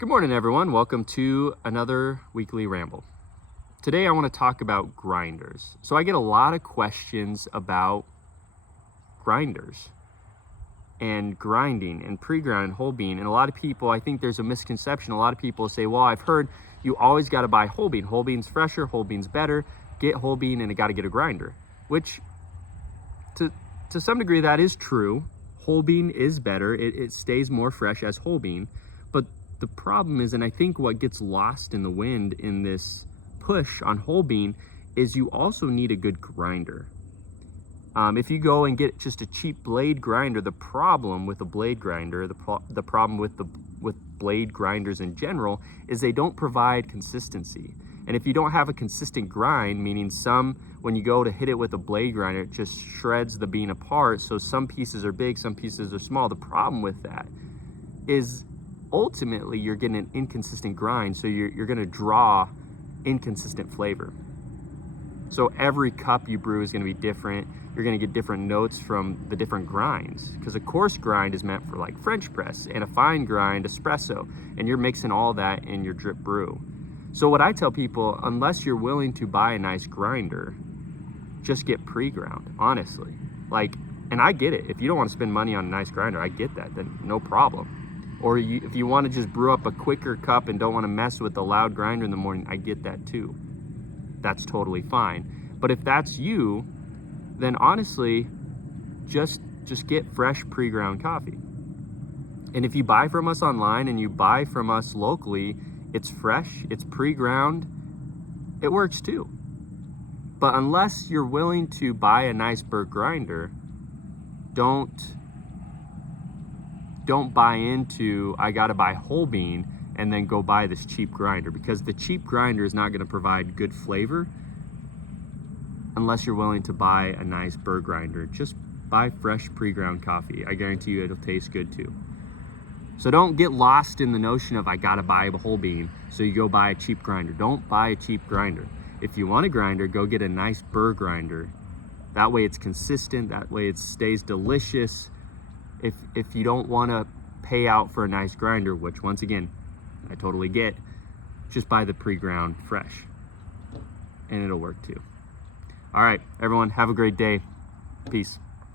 Good morning, everyone. Welcome to another weekly ramble. Today I want to talk about grinders. So I get a lot of questions about grinders and grinding and pre-ground and whole bean. And a lot of people, I think there's a misconception. A lot of people say, well, I've heard you always got to buy whole bean. Whole bean's fresher, whole bean's better. Get whole bean and you got to get a grinder, which to some degree that is true. Whole bean is better. It stays more fresh as whole bean. But the problem is, and I think what gets lost in the wind in this push on whole bean, is you also need a good grinder. If you go and get just a cheap blade grinder, the problem with a blade grinder, the problem with blade grinders in general, is they don't provide consistency. And if you don't have a consistent grind, meaning when you go to hit it with a blade grinder, it just shreds the bean apart. So some pieces are big, some pieces are small. The problem with that is ultimately you're getting an inconsistent grind, so you're going to draw inconsistent flavor. So every cup you brew is going to be different. You're going to get different notes from the different grinds, because a coarse grind is meant for like French press, and a fine grind espresso, and you're mixing all that in your drip brew. So what I tell people, unless you're willing to buy a nice grinder, just get pre-ground, honestly. And I get it. If you don't want to spend money on a nice grinder, I get that, then no problem. Or if you want to just brew up a quicker cup and don't want to mess with the loud grinder in the morning, I get that too. That's totally fine. But if that's you, then honestly, just get fresh pre-ground coffee. And if you buy from us online and you buy from us locally, it's fresh, it's pre-ground, it works too. But unless you're willing to buy a nice Berg grinder, don't buy into, I gotta buy whole bean and then go buy this cheap grinder, because the cheap grinder is not gonna provide good flavor unless you're willing to buy a nice Berg grinder. Just buy fresh pre-ground coffee. I guarantee you it'll taste good too. So don't get lost in the notion of I gotta buy a whole bean, so you go buy a cheap grinder. Don't buy a cheap grinder. If you want a grinder, go get a nice Berg grinder. That way it's consistent, that way it stays delicious. If you don't want to pay out for a nice grinder, which once again, I totally get, just buy the pre-ground fresh and it'll work too. All right, everyone, have a great day. Peace.